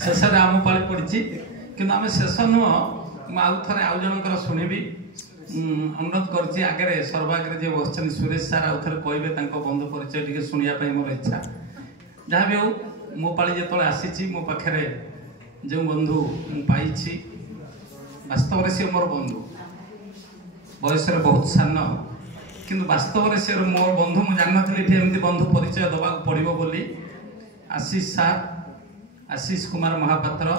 शेष आम पाली पड़ी कि आम शेष नुह आउ थे आउ जनकर शुणिबी अनुरोध कर आगे सर्वाग्रे जे बस सुरेश सार आउ थे कहे बंधु परिचय टी शुणापी मोर इच्छा जहाँ भी हूँ मो पाली जो आसी मो पाखे जो बंधु मुझे वास्तव सी मोर बंधु बयस बहुत सान किंतु वास्तव सी मोर बंधु मुझे जानी एमती बंधु परिचय दवा पड़ो बोली आशीष सार आशीष कुमार महापात्र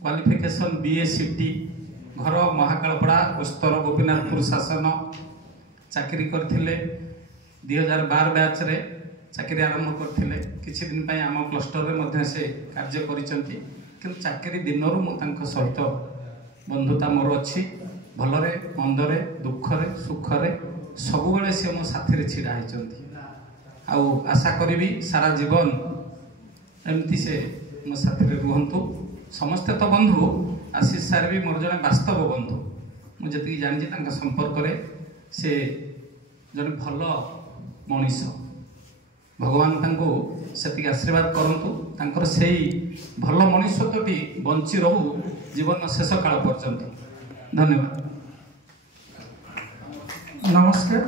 क्वालिफिकेशन BA-CT घर महाकालपड़ा उस्तर गोपीनाथपुर शासन चाकरी करथिले 2012 बैच रे चाकरी आरंभ करथिले किछि दिन पय आम क्लस्टर रे मध्ये से कार्य करिसंती किंतु चाकरी दिनरु मु तांको सहित बंधुता मोर अछि भलरे मंदरे दुखरे सुखरे सब बेले से मो साथी रे छिड़ा हिचंती आउ आशा करिबी सारा जीवन एमती से मो साथी रे रुहंतु समस्ते तो बंधु आशीष सार भी मोर जने वास्तव बंधु मुझे जानी संपर्क रे से जने भल मनीष भगवान तांको सेतिक आशीर्वाद करंतु तांकर सेही भल मनीषत्वटी बंची रहू जीवन शेष काल पर्यंत। धन्यवाद। नमस्कार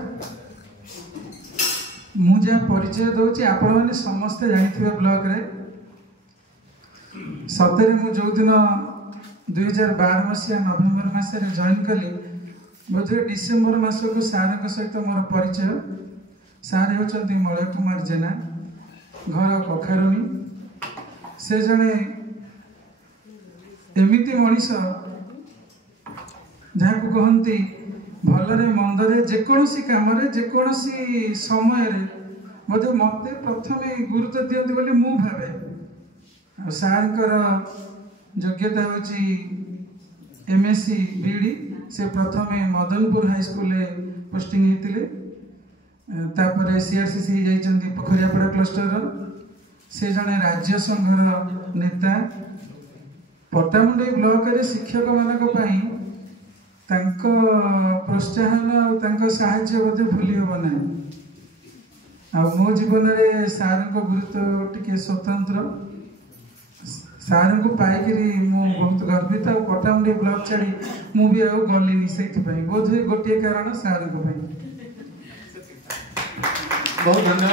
मुझे परिचय दूची आपण मैंने समस्ते जानी ब्लॉग रे सतरे मु जो दिन 2012 मसीहा नवेम्बर मसरे जॉइन कली बोधे डिसेम्बर मास को सार सहित मोर परिचय सार होचंती मलय कुमार जेना घर कखारुनी से जने एमिति मनीष जहाँ को कहती भलरे मंदरे जेकोसी काम जेकोसी समय बोधे मत प्रथम गुरुत्व दियंती बोली मु भावे सार योग्यता होची MSc BD से प्रथम मदनपुर हाई स्कूल पोस्टिंग होते तापर CRCC जाइछंती पोखरियापड़ा क्लस्टर से जने राज्य संघर नेता पट्टामुंडई ब्लॉक रे शिक्षक मानक पई तांको प्रोत्साहन और तांको साहाय्य बोधे भूली हो ना आ मो जीवन रे सार को गुरुत्व टिके स्वतंत्र सार को पाइकरी मु बहुत गर्वित और पट्टामुंडी ब्लॉक छाड़ी मु भी आउ गलिनी से बोध गोटे कारण सार को बहुत धन्यवाद।